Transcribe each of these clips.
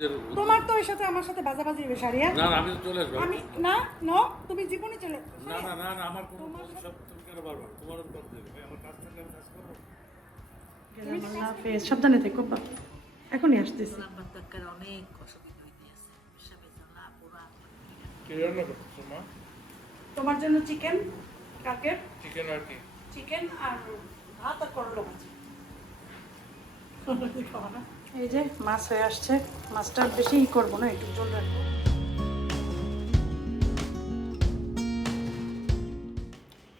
তোমার তো ওর সাথে আমার সাথে বাজাবাজি হবে সারিয়া। না না আমি তো চলে আসবো। আমি না নো তুমি জীবনে চলে না না না না আমার কোনো সব তুমি কেন বারবার তোমার কথা দেবে ভাই আমার কাজ থাকলে আমি কাজ করবো। সাবধানে থেকো বা এখনই আসতেছি। অনেক অসুবিধা হইতে আছে পেশাবে জ্বালা পোড়া কি রান্না করছো মা? তোমার জন্য চিকেন কাকের চিকেন আর কি? চিকেন আর ভাত আর করলো মাছ। এই যে মাছ হয়ে আসছে, মাছটা বেশি করবো না, একটু জল রাখবো।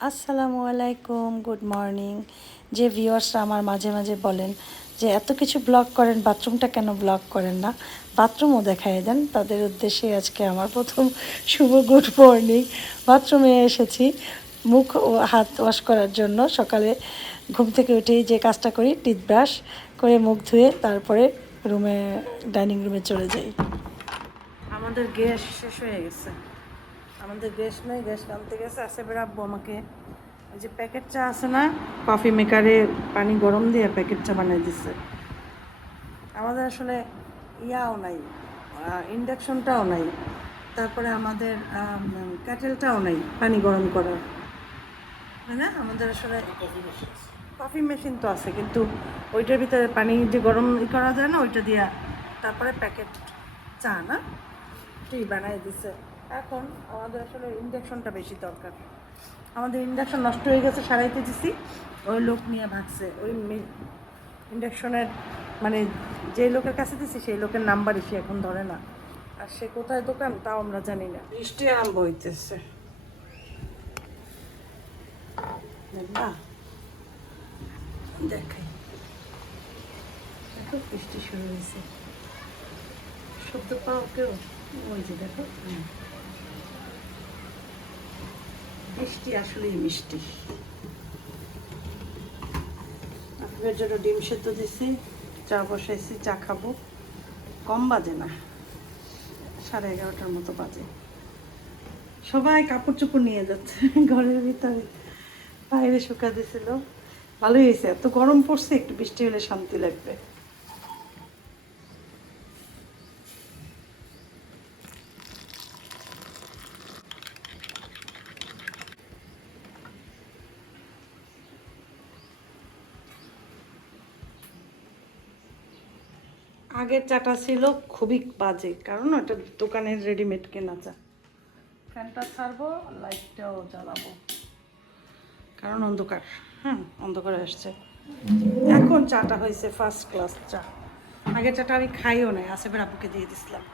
আসসালামু আলাইকুম, গুড মর্নিং। যে ভিউয়ার্সরা আমার মাঝে মাঝে বলেন যে এত কিছু ব্লগ করেন, বাথরুমটা কেন ব্লগ করেন না, বাথরুমও দেখাই দেন, তাদের উদ্দেশ্যে আজকে আমার প্রথম শুভ গুড মর্নিং। বাথরুমে এসেছি মুখ ও হাত ওয়াশ করার জন্য। সকালে ঘুম থেকে উঠেই যে কাজটা করি, টুথব্রাশ করে মুখ ধুয়ে তারপরে ডাইনিং রুমে চলে যাই। আমাদের গ্যাস শেষ হয়ে গেছে, আমাদের গ্যাস নেই, গ্যাস আনতে গেছে। আসে বেরাবো আমাকে ওই যে প্যাকেট চা আছে না, কফি মেকারে পানি গরম দিয়ে প্যাকেট চা বানিয়ে দিচ্ছে। আমাদের আসলে ইয়াও নাই, ইন্ডাকশনটাও নাই, তারপরে আমাদের ক্যাটেলটাও নাই পানি গরম করার, তাই না? আমাদের আসলে কফি মেশিন তো আছে, কিন্তু ওইটার ভিতরে পানি যে গরম করা যায় না, ওইটা দিয়া তারপরে প্যাকেট চা না ঠিক বানাই দিছে। এখন আমাদের আসলে ইন্ডাকশনটা বেশি দরকার। আমাদের ইন্ডাকশন নষ্ট হয়ে গেছে, সারাইতে দিছি, ওই লোক নিয়ে ভাগছে। ওই ইন্ডাকশনের মানে যে লোকের কাছে দিছি সেই লোকের নাম্বার সে এখন ধরে না, আর সে কোথায় দোকান তাও আমরা জানি না। বৃষ্টি আরম্ভ হইতেছে, দেখবা দেখাই, দেখো বৃষ্টি শুরু হয়েছে। শব্দ পাও কেউ? ওই যে দেখো, বৃষ্টি আসলেই মিষ্টি। আপনার জন্য ডিম সেদ্ধ দিছি, চা বসাইছি, চা খাবো। কম বাজে না, 11:30টার মতো বাজে। সবাই কাপড় চোপড় নিয়ে যাচ্ছে ঘরের ভিতরে, বাইরে শুকা দিছিল। ভালোই হয়েছে, এত গরম পড়ছে, একটু বৃষ্টি হলে শান্তি লাগবে। আগের চাটা ছিল খুবই বাজে, কারণ ওটা দোকানের রেডিমেড কেনা চা। ফ্যানটা ছাড়বো, লাইটটাও জ্বালাবো, কারণ অন্ধকার, অন্ধকারে আসছে। এখন চাটা হয়েছে ফার্স্ট ক্লাস চা। আগের চাটা আমি খাইও নাই, আসেফের আব্বুকে দিয়ে দিছিলাম।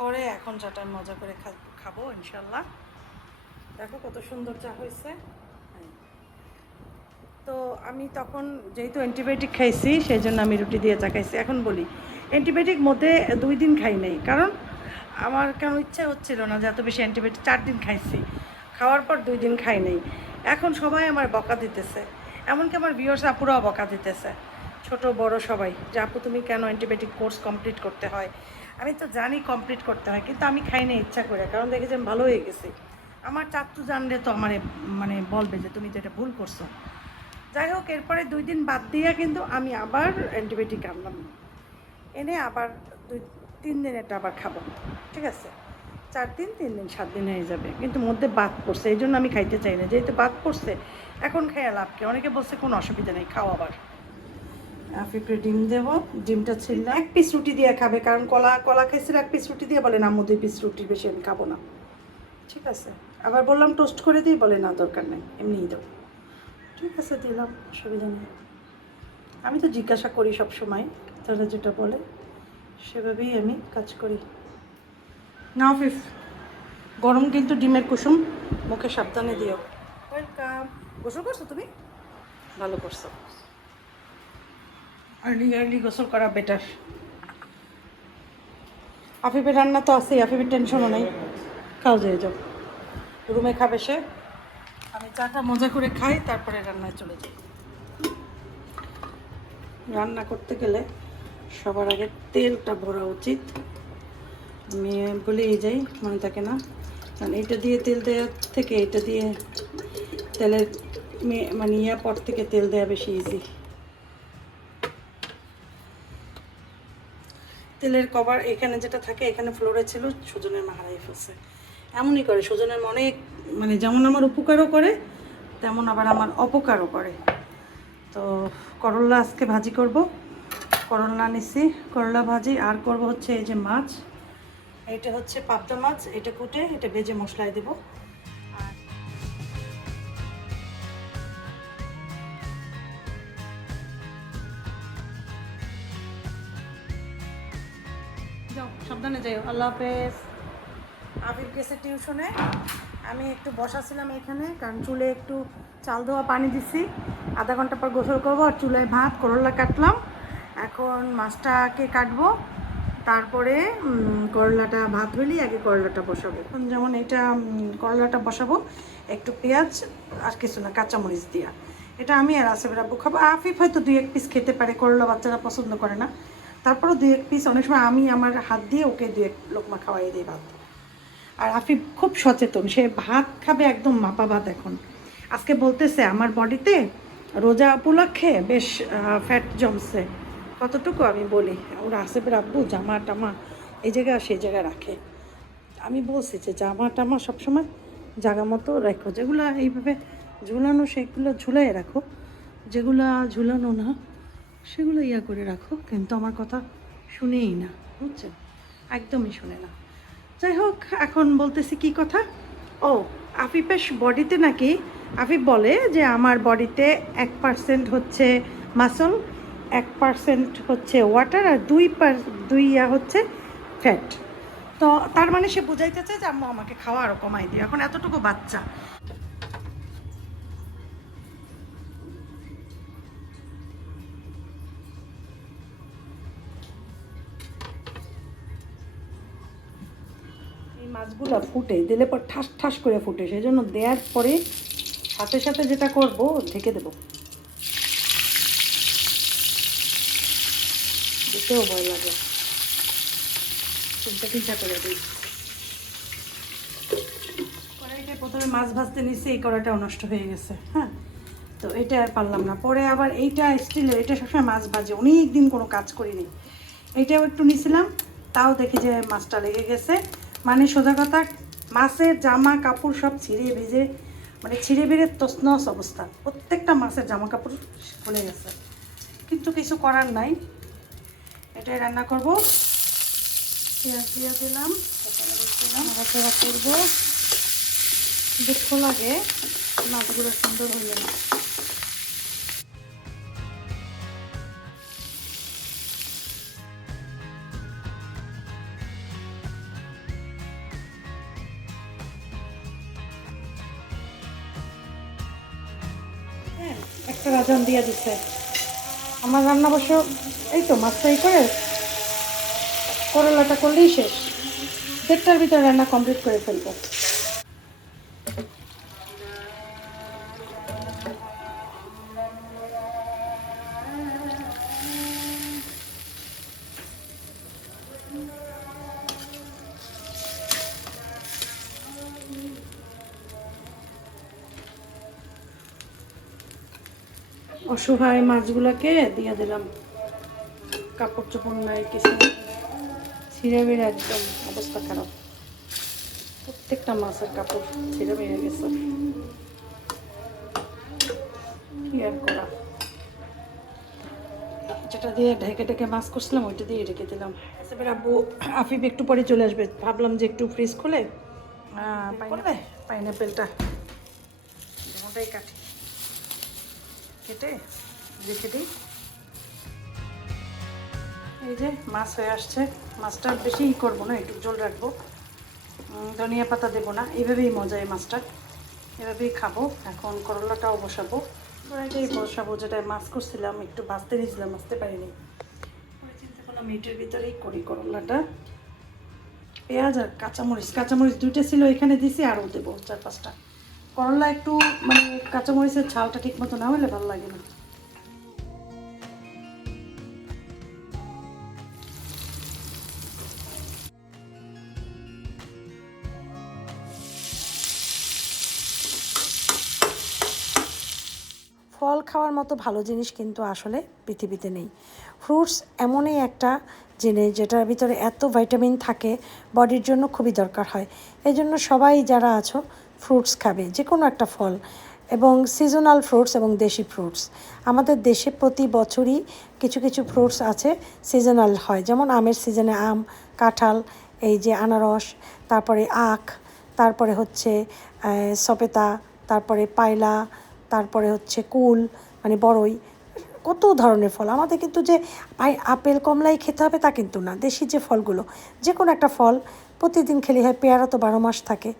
পরে এখন চাটা মজা করে খাবো ইনশাল্লাহ। দেখো কত সুন্দর চা হয়েছে। তো আমি তখন যেহেতু অ্যান্টিবায়োটিক খাইছি, সেই জন্য আমি রুটি দিয়ে চা খাইছি। এখন বলি অ্যান্টিবায়োটিক মধ্যে 2 দিন খাই নাই, কারণ আমার কেন ইচ্ছা হচ্ছিল না যে এত বেশি অ্যান্টিবায়োটিক। 4 দিন খাইছি, খাওয়ার পর 2 দিন খাই নাই। এখন সবাই আমার বকা দিতেছে, এমনকি আমার ভিউয়ার্স আপুরাও বকা দিতেছে, ছোট বড় সবাই, যে আপু তুমি কেন অ্যান্টিবায়োটিক কোর্স কমপ্লিট করতে হয়। আমি তো জানি কমপ্লিট করতে হয়, কিন্তু আমি খাই না ইচ্ছা করে, কারণ দেখেছি আমি ভালো হয়ে গেছি। আমার চাচ্চু জানলে তো আমার মানে বলবে যে তুমি তো এটা ভুল করছো। যাই হোক, এরপরে 2 দিন বাদ দিয়ে কিন্তু আমি আবার অ্যান্টিবায়োটিক আনলাম, এনে আবার 2-3 দিন এটা আবার খাবো, ঠিক আছে? 4 দিন 3 দিন 7 দিন হয়ে যাবে, কিন্তু মধ্যে বাদ পড়ছে, এই জন্য আমি খাইতে চাই না। যেহেতু বাদ পড়ছে এখন খাইয়া লাভ কি? অনেকে বলছে কোনো অসুবিধা নেই, খাও। আবার আফিফে ডিম দেবো, ডিমটা ছিল 1 পিস রুটি দিয়ে খাবে, কারণ কলা খাইছিল 1 পিস রুটি দিয়ে, বলে না 2 পিস রুটির বেশি আমি খাবো না, ঠিক আছে? আবার বললাম টোস্ট করে দিই, বলে না দরকার নেই, এমনিই দেবো। ঠিক আছে, দিলাম, অসুবিধা নেই। আমি তো জিজ্ঞাসা করি সব সময়, তারা যেটা বলে সেভাবেই আমি কাজ করি। না ফিফ, গরম কিন্তু ডিমের কুসুম, মুখে সাবধানে দিও। ওয়েলকাম। গোসল করছো তুমি? ভালো করছো, আর্লি গোসল করা বেটার। আফিফের রান্না তো আছেই, আফিফের টেনশনও নেই। খাও, যেয়ে যাও, রুমে খাবে সে, আমি চাটা মজা করে খাই, তারপরে রান্নায় চলে যাই। রান্না করতে গেলে সবার আগে তেলটা ভরা উচিত। আমি বলেই যাই, মনে থাকে না, কারণ এটা দিয়ে তেল দেওয়ার থেকে এটা দিয়ে তেলের মানে পর থেকে তেল দেওয়া বেশি ইজি। তেলের কভার এখানে যেটা থাকে এখানে ফ্লোরে ছিল, সুজনের মা হারাই ফেলছে। এমনই করে সুজনের মা অনেক, মানে যেমন আমার উপকারও করে তেমন আবার আমার অপকারও করে। তো করলা আজকে ভাজি করব, করলা নিছি, করলা ভাজি। আর করব হচ্ছে এই যে মাছ, এটা হচ্ছে পাবদা মাছ, এটা কুটে এটা ভেজে মশলায় দেবো। আর যাও, সাবধানে যাও, আল্লাহ হাফেজ। আবির গেছে টিউশনে, আমি একটু বসাছিলাম এখানে, কারণ চুলে একটু চাল ধোয়া পানি দিছি, আধা ঘন্টা পর গোসল করবো। আর চুলায় ভাত, করলা কাটলাম, এখন মাছটাকে কাটবো, তারপরে করলাটা ভাত হলেই আগে করলাটা বসাবো। এখন যেমন এটা করলাটা বসাবো একটু পেঁয়াজ আর কিছু না, কাঁচামরিচ দিয়া। এটা আমি আর আসিফের আব্বু খাবো। আফিফ হয়তো 2-1 পিস খেতে পারে, করলা বাচ্চারা পছন্দ করে না, তারপরও 2-1 পিস। অনেক সময় আমি আমার হাত দিয়ে ওকে 2-1 লোকমা খাওয়াই দিই ভাত। আর আফিফ খুব সচেতন, সে ভাত খাবে একদম মাপা ভাত। এখন আজকে বলতেছে আমার বডিতে রোজা উপলক্ষে বেশ ফ্যাট জমছে। কতটুকু আমি বলি, ওরা আসিফের আব্বু জামা টামা এই জায়গায় সেই জায়গায় রাখে। আমি বলছি যে জামা টামা সবসময় জায়গা মতো রাখো, যেগুলো এইভাবে ঝুলানো সেগুলো ঝুলাই রাখো, যেগুলো ঝুলানো না সেগুলো ইয়া করে রাখো। কিন্তু আমার কথা শুনেই না, বুঝছেন, একদমই শুনে না। যাই হোক, এখন বলতেছি কি কথা, ও আফিফের বডিতে নাকি, আফিফ বলে যে আমার বডিতে 1% হচ্ছে মাসল, 1% হচ্ছে ওয়াটার, আর 2 হচ্ছে ফ্যাট। তো তার মানে সে বুঝাইতেছে যে আম্মু আমাকে খাওয়া আরও কমাই দিও। এখন এতটুকু বাচ্চা, এই মাছগুলো ফুটে দিলে পর ঠাস ঠাস করে ফুটে, সেই জন্য দেওয়ার পরে সাথে সাথে যেটা করব ঢেকে দেবো, দিতেও ভয় লাগে, চিন্তা করে দিই। কড়াইটা প্রথমে মাছ ভাজতে নিচ্ছি, এই কড়াইটাও নষ্ট হয়ে গেছে। হ্যাঁ, তো এটা আর পারলাম না। পরে আবার এইটা স্টিলের, এটা সবসময় মাছ ভাজে, অনেক দিন কোনো কাজ করিনি। এইটাও একটু নিছিলাম, তাও দেখি যে মাছটা লেগে গেছে। মানে সোজা কথা, মাছের জামা কাপড় সব ছিঁড়ে ভিজে, মানে ছিঁড়ে বেড়ে তছনছ অবস্থা, প্রত্যেকটা মাছের জামা কাপড় খুলে গেছে। কিন্তু কিছু করার নাই, এটাই রান্না করব। পেঁয়াজ দিয়ে দিলাম, নাড়াচাড়া করবো। দুঃখ লাগে মাছগুলো সুন্দর হইলে না। একটা রাজন দিয়ে দিচ্ছে। আমার রান্না অবশ্য এই তো মাছ ফ্রাই করে করলাটা করলেই শেষ, 1:30টার ভিতরে রান্না কমপ্লিট করে ফেলবো। অসহায় মাছগুলোকে দিয়ে দিলাম, কাপড় চোপড় নাই কিছু, ছিঁড়ে বেড়ে একদম অবস্থা খারাপ, প্রত্যেকটা মাছের কাপড় ছিঁড়ে বেড়ে গেছে, কি আর করা। যেটা দিয়ে ঢেকে ঢেকে মাছ করছিলাম ওইটা দিয়ে ঢেকে দিলাম। এবার আব্বু আফিফ একটু পরে চলে আসবে, ভাবলাম যে একটু ফ্রিজ খুলে পাইনাপেলটা ওটাই কাটি, কেটে রেখে দিই। এই যে মাছ হয়ে আসছে, মাছটা বেশি করবো না, একটু জল রাখবো, ধনিয়া পাতা দেবো না, এইভাবেই মজা এই মাছটা, এভাবেই খাবো। এখন করলাটাও বসাবো, এটাই বসাবো, যেটা মাছ করছিলাম একটু ভাজতে নিয়েছিলাম, ভাজতে পারিনি, চিন্তা করলাম মিটের ভিতরেই করি করলাটা। পেঁয়াজ আর কাঁচামরিচ 2টা ছিল এখানে দিছি, আরও দেবো 4-5টা। করলা একটু মানে কাঁচামরিচের ঝালটা ঠিক মতো না হলে ভালো লাগে না। ফল খাওয়ার মতো ভালো জিনিস কিন্তু আসলে পৃথিবীতে নেই। ফ্রুটস এমনই একটা জিনিস যেটার ভিতরে এত ভাইটামিন থাকে, বডির জন্য খুবই দরকার হয়। এই জন্য সবাই যারা আছো ফ্রুটস খাবে, যে কোনো একটা ফল, এবং সিজনাল ফ্রুটস এবং দেশি ফ্রুটস। আমাদের দেশে প্রতি বছরই কিছু কিছু ফ্রুটস আছে সিজনাল হয়, যেমন আমের সিজনে আম, কাঁঠাল, এই যে আনারস, তারপরে আখ, তারপরে হচ্ছে সপেতা, তারপরে পায়লা, তারপরে হচ্ছে কুল মানে বড়ই, কত ধরনের ফল। আমাদের কিন্তু যে আপেল কমলাই খেতে হবে তা কিন্তু না, দেশি যে ফলগুলো, যে কোনো একটা ফল প্রতিদিন খেলে হয়। পেয়ারা তো 12 মাস থাকে।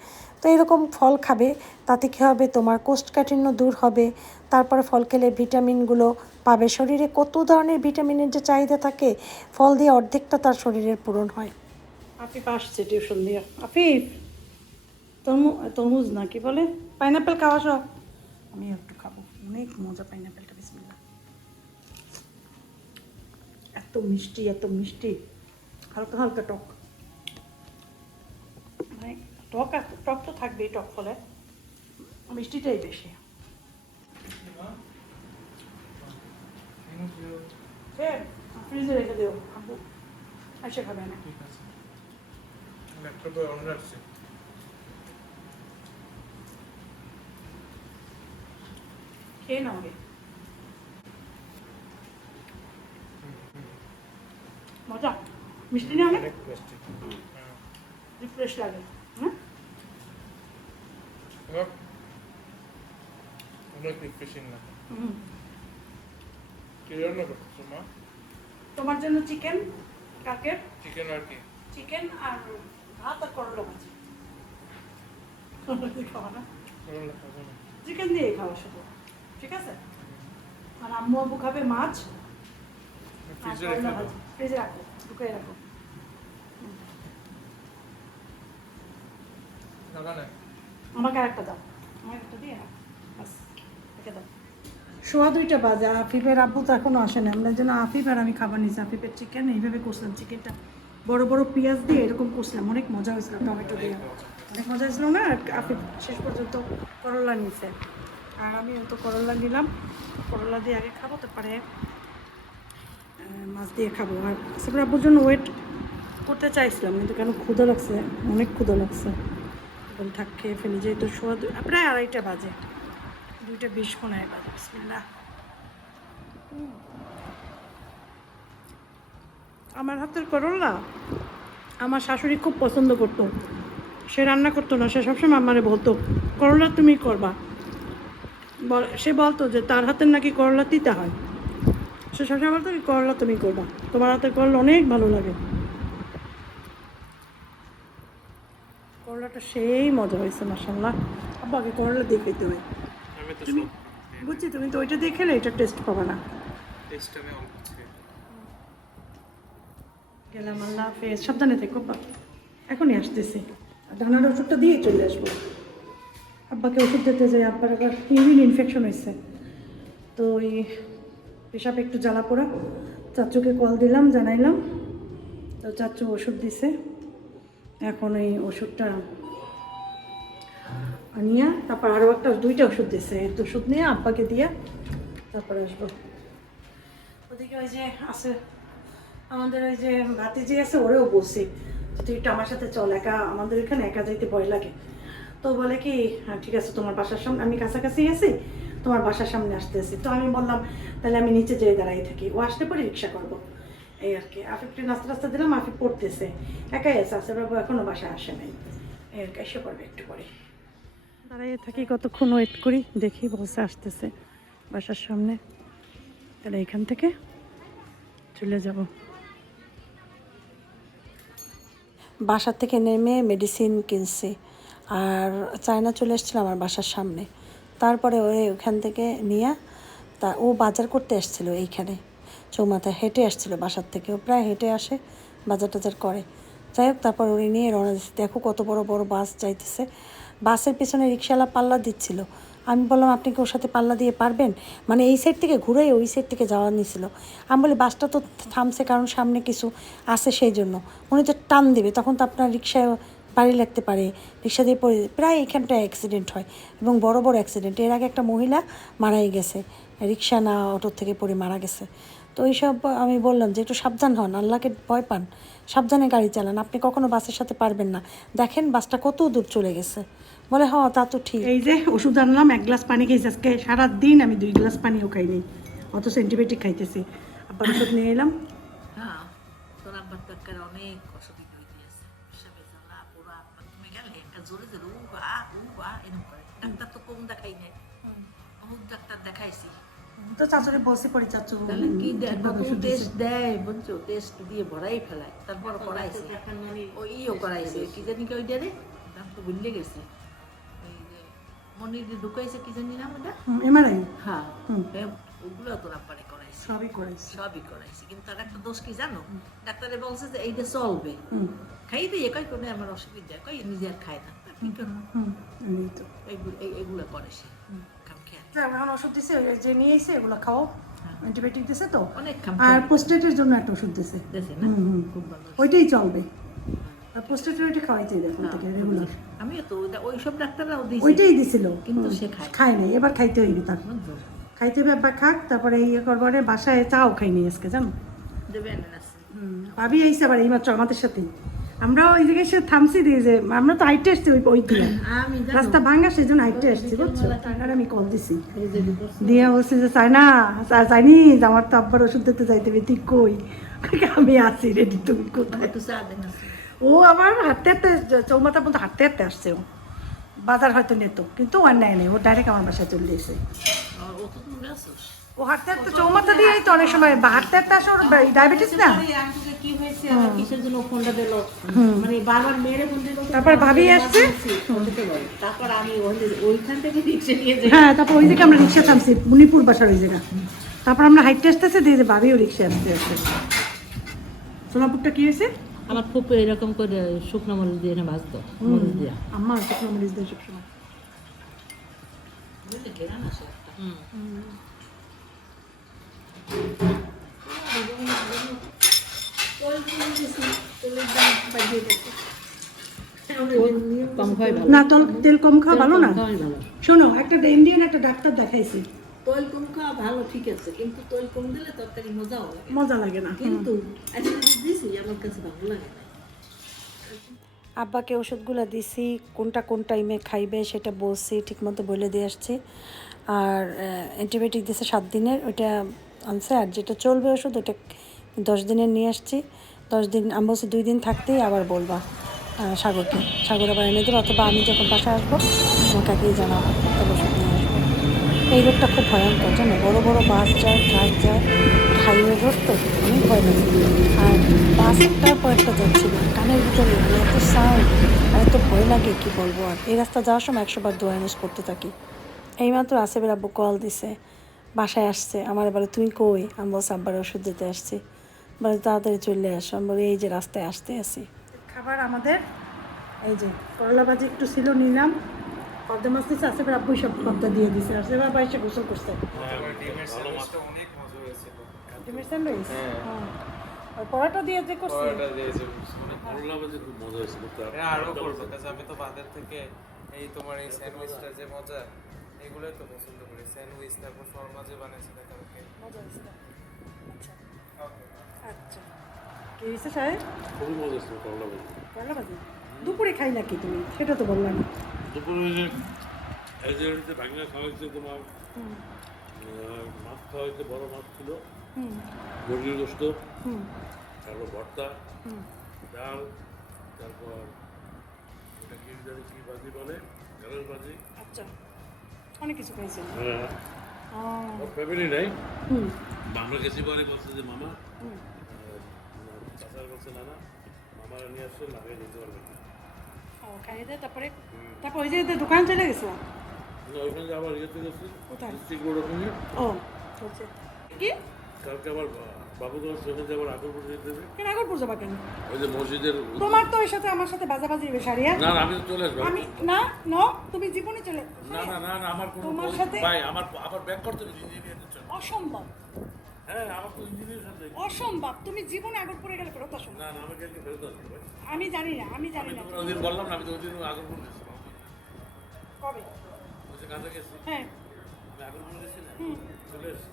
তো এরকম ফল খাবে, তাতে কী হবে, তোমার কোষ্ঠকাঠিন্য দূর হবে। তারপরে ফল খেলে ভিটামিনগুলো পাবে। শরীরে কত ধরনের ভিটামিনের যে চাহিদা থাকে, ফল দিয়ে অর্ধেকটা তার শরীরের পূরণ হয়। আফিফ আসছে টিউশন দিয়ে। আফিফ, তরমুজ না কি বলে, পাইনাপেল খাওয়া সব। আমি একটু খাবো, অনেক মজা পাইনাপেলটা, বিসমিল্লাহ। এত মিষ্টি, এত মিষ্টি, হালকা হালকা টক, মানে টক টক তো থাকবেই, টক ফলে মিষ্টিটাই বেশি। ফ্রিজে রেখে দিও, আব্বু এসে খাবে না। ঠিক আছে, একটা বই অন রাখছি। খেয়ে নাও গে, মজা, মিষ্টি না অনেক, অনেক মিষ্টি। রিফ্রেশ লাগে। হ্যাঁ, অনেক রিফ্রেশিং লাগে। হুম। কি রান্না করতেছো মা? তোমার জন্য চিকেন, কাকের চিকেন আর কি? চিকেন আর ভাত আর করলা ভাজি। করলা দিয়ে খাওয়া না, করলা খাবো না। চিকেন দিয়ে খাওয়া শুধু, ঠিক আছে? আর আম্মু আব্বু খাবে মাছ আর ফ্রিজে করলা রেখে দাও। ভাজি। ফ্রিজে রাখো, ঢুকিয়ে রাখো। খাবা না? আমাকে আরেকটা দাও, আমাকে একটা দিয়ে রাখো, বাস রেখে দাও। 1:15 বাজে, আফিফের আব্বু তো এখনও আসেনি। আমরা যেন আফিফ আর আমি খাবার নিয়েছি। আফিফের চিকেন এইভাবে করছিলাম, চিকেনটা বড় বড় পেঁয়াজ দিয়ে এরকম করছিলাম, অনেক মজা হয়েছিল, টমেটো দিয়ে অনেক মজা হয়েছিল না। আর আফিফ শেষ পর্যন্ত করলা নিয়েছে, আর আমি তো করলা নিলাম। করলা দিয়ে আগে খাবো, তারপরে মাছ দিয়ে খাবো। আর সেগুলো আব্বুর জন্য ওয়েট করতে চাইছিলাম, কিন্তু কেন ক্ষুধা লাগছে, অনেক ক্ষুধা লাগছে। এখন থাক, খেয়ে ফেলি, যেহেতু প্রায় 2:30 বাজে, 2:20 বাজে। বিসমিল্লাহ। আমার হাতের করলা আমার শাশুড়ি খুব পছন্দ করতো। সে রান্না করতো না, সে সবসময় আমারে বলতো করলা তুমি করবা। সে বলতো যে তার হাতের নাকি করলা তিতা হয়। সে সবসময় বলতো করলা তুমি করবা, তোমার হাতের করলা অনেক ভালো লাগে। করলাটা সেই মজা হয়েছে মাশাআল্লাহ। আব্বাকে করলা দিয়ে খেতে হয়। আমি তো তুমি সব বুঝছি, তুমি তো ওইটা দিয়ে খেলে এটা টেস্ট পাবে না। টেস্ট আমি অল্প খেয়ে। গেলাম, আল্লাহ হাফেজ, সাবধানে থেকো বা, এখনই আসতেছি। দানার ওষুধটা দিয়ে চলে আসবো। আব্বাকে ওষুধ দিতে যাই, আব্বার আবার ইউরিন ইনফেকশন হয়েছে, তো ওই পেশাব একটু জ্বালা পোড়া। চাচুকে কল দিলাম, জানাইলাম, তো চাচু ওষুধ দিছে। এখন এই ওষুধটা নিয়ে তারপর আরও একটা 2টা ওষুধ দিছে, এই ওষুধ নিয়ে আব্বাকে দিয়ে তারপরে আসবো। ওদিকে ওই যে আছে আমাদের ওই যে ভাতিজি আছে, ওরেও বলছি তুই একটু আমার সাথে চল, একা আমাদের এখানে একা যাইতে ভয় লাগে। তো বলে কি হ্যাঁ ঠিক আছে, তোমার বাসার সামনে আমি কাছাকাছি আছি, তোমার বাসার সামনে আসতেছি। তো আমি বললাম তাহলে আমি নিচে যেয়ে দাঁড়াই থাকি, ও আসতে পরে রিক্সা করবো, এই আর কি। আফিফকে নাস্তা টাস্তা দিলাম, আফিফ পড়তেছে, একাই আছে, আসে বাবু এখনও বাসায় আসে নাই, এই আর কি, এসে পড়বে একটু পরে। দাঁড়াইয়ে থাকি, কতক্ষণ ওয়েট করি, দেখি বলছে আসতেছে বাসার সামনে, তাহলে এখান থেকে চলে যাব। বাসা থেকে নেমে মেডিসিন কিনছি, আর চায়না চলে এসেছিল আমার বাসার সামনে। তারপরে ওখান থেকে নিয়ে ও বাজার করতে এসেছিলো এইখানে চৌমাথায়, হেঁটে আসছিলো বাসার থেকে, ও প্রায় হেঁটে আসে, বাজার টাজার করে। যাই হোক, তারপর ওই নিয়ে রওনা দিচ্ছে। দেখো কত বড় বড় বাস যাইতেছে, বাসের পেছনে রিক্সাওয়ালা পাল্লা দিচ্ছিল। আমি বললাম আপনি কি ওর সাথে পাল্লা দিয়ে পারবেন, মানে এই সাইড থেকে ঘুরে ওই সাইড থেকে যাওয়া নিয়েছিল। আমি বলি বাসটা তো থামছে, কারণ সামনে কিছু আছে সেই জন্য, উনি তো টান দেবে, তখন তো আপনার রিক্সায় বাড়ি লাগতে পারে, রিক্সা দিয়ে পড়ে। প্রায় এখানটায় অ্যাক্সিডেন্ট হয়, এবং বড় বড় অ্যাক্সিডেন্ট। এর আগে একটা মহিলা মারাই গেছে, রিক্সা না অটোর থেকে পড়ে মারা গেছে। তো এইসব আমি বললাম যে একটু সাবধান হন, আল্লাহকে ভয় পান, সাবধানে গাড়ি চালান, আপনি কখনো বাসের সাথে পারবেন না, দেখেন বাসটা কত দূর চলে গেছে। বলে হ্যাঁ তা তো ঠিক। এই যে ওষুধ আনলাম, 1 গ্লাস পানি খেয়েছি আজকে, সারাদিন আমি 2 গ্লাস পানিও খাইনি, অথচ অ্যান্টিবায়োটিক খাইতেছি। আবার ওষুধ নিয়ে এলাম। হ্যাঁ, তোর আব্বার তো একটা অনেক অসুবিধা হইতে আছে, পেশাবে জ্বালা পোড়া, বাথরুমে গেলে একটা জোরে জোরে উবা এরকম করে। ডাক্তার তো কম দেখাই নাই, বহুত ডাক্তার দেখাইছি। তো চাচুরে বলছি পরে, চাচু তাহলে কি কত টেস্ট দেয় বুঝছো, টেস্ট দিয়ে ভরাই ফেলায়, তারপর করাইছে ওইও করাইছে কি জানি কি ওই ডারে নাম তো ভুলে গেছে, ওই যে মনির ঢুকাইছে কি জানি নাম ওটা, এমআরআই। হ্যাঁ ওগুলো তোর আব্বারে করাইছে, সবই করাইছি। সবই করাইছে। কিন্তু তার একটা দোষ কি জানো, ডাক্তারে বলছে যে এইটা চলবে, খাই দিয়ে কই কোনো আমার অসুবিধা, কই নিজে আর খায় না, কি করবো, এগুলো করে সে খাম খেয়াল। এখন ওষুধ দিছে, ওই যে নিয়ে এসে এগুলো খাও, অ্যান্টিবায়োটিক দিছে তো, অনেক খাম আর প্রোস্টেটের জন্য একটা ওষুধ দিছে, দেখে না খুব ভালো। ওইটাই চলবে, আর প্রোস্টেটের ওইটা খাওয়াইতে দেখুন থেকে রেগুলার। আমিও তো ওই সব ডাক্তাররাও দিয়েছে, ওইটাই দিছিল কিন্তু সে খায় নাই, এবার খাইতে হইবে তার, খাইতে হবে একবার খাক, তারপরে ইয়ে করবারে বাসায় চাও খাইনি আজকে জানো। দেবেন না ভাবি আইসে আবার এইমাত্র আমাদের সাথে, আমরা ওই জায়গায় সে থামছি দিয়ে যে আমরা তো হাইটে আসছি ওই দিয়ে আমি রাস্তা ভাঙা, সেই জন্য হাইটে আসছি বুঝছো। তার আমি কল দিছি, দিয়ে বলছি যে চাই না চাইনি, আমার তো আব্বার ওষুধ দিতে যাইতে হবে, তুই কই, আমি আছি রেডি, তুমি কোথায়। একটু চা দেন না। ও আবার হাঁটতে হাঁটতে চৌমাথা পর্যন্ত হাঁটতে হাঁটতে আসছে, ও বাজার হয়তো নিত, কিন্তু আর নেয় নেই, ও ডাইরেক্ট আমার বাসায় চলে এসে, ও তো তুমি আছো, ও হাঁটতে হাঁটতে চৌমাথা দিয়েই তো অনেক সময় হাঁটতে হাঁটতে আসে, ওর ডায়াবেটিস না। কি হয়েছে আবার কিসের জন্য ফোনটা দিল, মানে বারবার মেরে ফোন দিল, তারপর ভাবি আসছে, তারপর আমি ওইখান থেকে রিক্সা নিয়ে যাই। হ্যাঁ তারপর ওই দিকে আমরা রিক্সা থামছি, মণিপুর বাসার ওই জায়গা, তারপর আমরা হাইটে আসতেছে দিয়ে যে ভাবিও রিক্সা আসতে আসতে। সোনাপুরটা কি হয়েছে, আমার খুব এরকম করে শুকনো মরিচ দিয়ে না ভাজতো, মরিচ দিয়ে আমার শুকনো মরিচ দেয় সবসময়। না তেল কম খাওয়া ভালো না। শোনো, একটা ইন্ডিয়ান একটা ডাক্তার দেখাইছি, তৈল কম খাওয়া ভালো ঠিক আছে, কিন্তু তৈল কম দিলে তরকারি মজাও লাগে, মজা লাগে না। কিন্তু দিছি আমার কাছে ভালো লাগে না। আব্বাকে ওষুধগুলো দিছি, কোনটা কোন টাইমে খাইবে সেটা বলছি, ঠিকমতো বলে দিয়ে আসছি। আর অ্যান্টিবায়োটিক দিয়েছে 7 দিনের, ওইটা আনছে, আর যেটা চলবে ওষুধ ওটা 10 দিনের নিয়ে আসছি। 10 দিন আমি বলছি 2 দিন থাকতেই আবার বলবা সাগরকে, সাগর আবার এনে দেবে, অথবা আমি যখন বাসায় আসবো আমাকেই জানাবো, তাহলে ওষুধ নিয়ে আসবো। এই রোগটা খুব ভয়ঙ্কর জানো, বড়ো বড়ো বাস যায়, ট্রাক যায়, হাইওয়ে রোড তো অনেক ভয় লাগে। আর বাসটার পর একটা যাচ্ছিল, কানের ভিতরে এত সাউন্ড আর এত ভয় লাগে কি বলবো। আর এই রাস্তা যাওয়ার সময় 100 বার দোয়া ইউজ করতে থাকি। এইমাত্র আসিফের আব্বু কল দিছে, বাসায় আসছে, আমার এবারে তুমি কই, আমি বলছি আব্বার ওষুধ দিতে আসছি, বলে তাড়াতাড়ি চলে আসো। আমি বলি এই যে রাস্তায় আসতে আসি। খাবার আমাদের এই যে করলা ভাজি একটু ছিল, নিলাম, পদ্মা মাছ দিচ্ছে, আসিফের আব্বু সব পদ্মা দিয়ে দিছে, আসিফের আব্বা এসে গোসল করছে। ডিমের স্যান্ডউইচ, আর পরোটা দিয়ে যে করছে, করলা ভাজি খুব মজা হয়েছিল। আরো করবো, আমি তো বাজার থেকে এই তোমার এই স্যান্ডউইচটা যে মজা, এগুলোই তো পছন্দ করি। স্যান্ডউইচ, তারপর শর্মা যে বানিয়েছে কালকে, মজা হয়েছিল। আচ্ছা আচ্ছা, কি হয়েছে সাহেব? খুবই মজা ছিল করলা ভাজি। করলা ভাজি দুপুরে খাই নাকি তুমি, সেটা তো বললাম না। দুপুরে এই যে ভাঙনা খাওয়া হয়েছে, তোমার মাছ খাওয়া হয়েছে, বড় মাছ ছিল, মুরগির গোস্ত, তারপর ভর্তা, ডাল, তারপর এটা কি জানি কি ভাজি বলে, ডালের ভাজি। আচ্ছা, অনেক কিছু খাইছেন। হ্যাঁ, ফ্যামিলি নাই, আমরা গেছি পরে বলছে যে মামা, চাচার বলছে না না, মামারা নিয়ে আসছে, লাগিয়ে যেতে পারবে না। ও খাইয়ে দেয়, তারপরে তারপর ওই যে দোকান চলে গেছো, ওইখানে আবার ইয়েতে গেছি, কোথায়? ডিস্ট্রিক্ট রোড ওখানে। ও হচ্ছে কি, কালকে আবার বাবুগঞ্জ সেখানে আবার আগরপুর যেতে হবে। কেন আগরপুর যাবা কেন? ওই যে মসজিদের, তোমার তো ওই সাথে আমার সাথে বাজাবাজি হবে সারিয়া। না না আমি তো চলে আসবো। আমি না ন তুমি জীবনে চলে, না না না না আমার কোনো তোমার সাথে ভাই, আমার আবার ব্যাক করতে হবে ইঞ্জিনিয়ারের জন্য। অসম্ভব, হ্যাঁ আমার তো ইঞ্জিনিয়ারের সাথে। অসম্ভব, তুমি জীবনে আগরপুরে গেলে ফেরত আসো না। না না আমাকে একটু ফেরত আসবে ভাই। আমি জানি না, আমি জানি আমি না তো ওদিন বললাম না, আমি তো ওদিন আগরপুর গেছিলাম। কবে। ওই যে কাজে গেছি, হ্যাঁ আমি আগরপুর গেছি না, চলে এসেছি।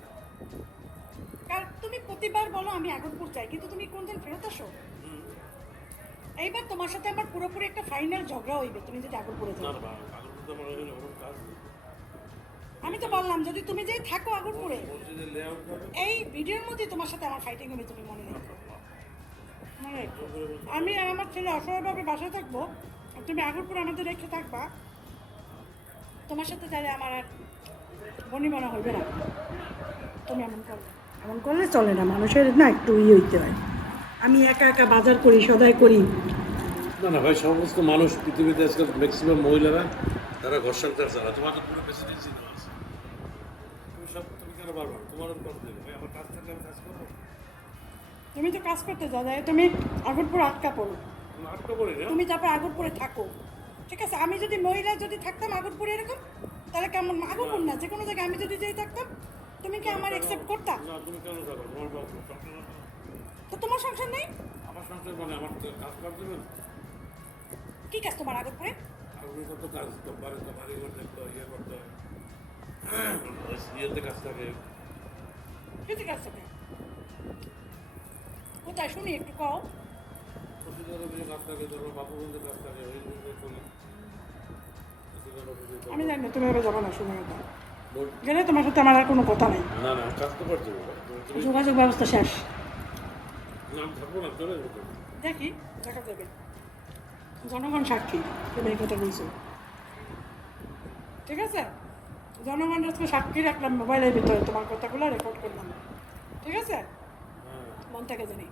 কারণ তুমি প্রতিবার বলো আমি আগরপুর চাই, কিন্তু তুমি কোনদিন ফেরত আসো? এইবার তোমার সাথে আমার পুরোপুরি একটা ফাইনাল ঝগড়া হইবে তুমি যদি আগরপুরে না যাও। না আগরপুর তো আমার ওখানে কোনো কাজ নেই। আমি তো বললাম যদি তুমি যেই থাকো আগরপুরে, মসজিদের লেআউট হবে এই ভিডিওর মধ্যে তোমার সাথে আমার ফাইটিং হবে, তুমি মনে রাখো। মনে রাখো। আমি আর আমার ছেলে অসহায়ভাবে বাসায় থাকবো, আর তুমি আগরপুরে আমাদের রেখে থাকবা, তোমার সাথে তাহলে আমার আর বনিমনা হইবে না। তুমি এমন করলে চলে না, মানুষের না একটু হইতে হয়। আমি একা একা বাজার করি, সদাই করি। না না ভাই, সমস্ত মানুষ পৃথিবীতে আজকাল ম্যাক্সিমাম মহিলারা তারা ঘর সংসার চালায়। তোমার তো পুরো প্রেসিডেন্সি নেওয়া আছে, তুমি কেন পারবো? তোমারও তো করতে হবে ভাই, আমার কাজ থাকলে আমি কাজ করবো। তুমি তো কাজ করতে যাও, তুমি আগরপুর আটকা পড়ো, তুমি আটকা পড়ি না। তুমি তারপর আগরপুরে থাকো, ঠিক আছে? আমি যদি মহিলা যদি থাকতাম আগরপুরে এরকম, তাহলে কেমন? আগরপুর না, যে কোনো জায়গায় আমি যদি যেই থাকতাম, তুমি কি আমার অ্যাকসেপ্ট করতা? না তুমি কেন থাকো? তোমার সংসার আছে। তো তোমার সংসার নেই? আমার সংসার মানে আমার তো কাজ করতে হবে। কি কাজ তোমার আগরপুরে? আর ওই কত কাজ তো বাড়ি ঘর দেখতে হয়, ইয়ে করতে হয়, ইয়েতে কাজ থাকে। কিছু কাজ থাকে কোথায় শুনি একটু কও। প্রতিদিন অফিসে কাজ থাকে, ধরো বাবুগঞ্জের কাজ থাকে, ওই করি। আমি জানি না তুমি এবার যাবো না, শুনে গেলে তোমার সাথে আমার আর কোনো কথা নেই, না না কাজ তো করতে হবে। তুমি যোগাযোগ ব্যবস্থা শেষ। নাম থাকবো না, চলে যাবো। দেখি, দেখা যাবে। জনগণ সাক্ষী তুমি এই কথা বলছো, ঠিক আছে? জনগণ আজকে সাক্ষী রাখলাম মোবাইলের ভিতরে, তোমার কথাগুলো রেকর্ড করলাম, ঠিক আছে? মন থেকে জানি।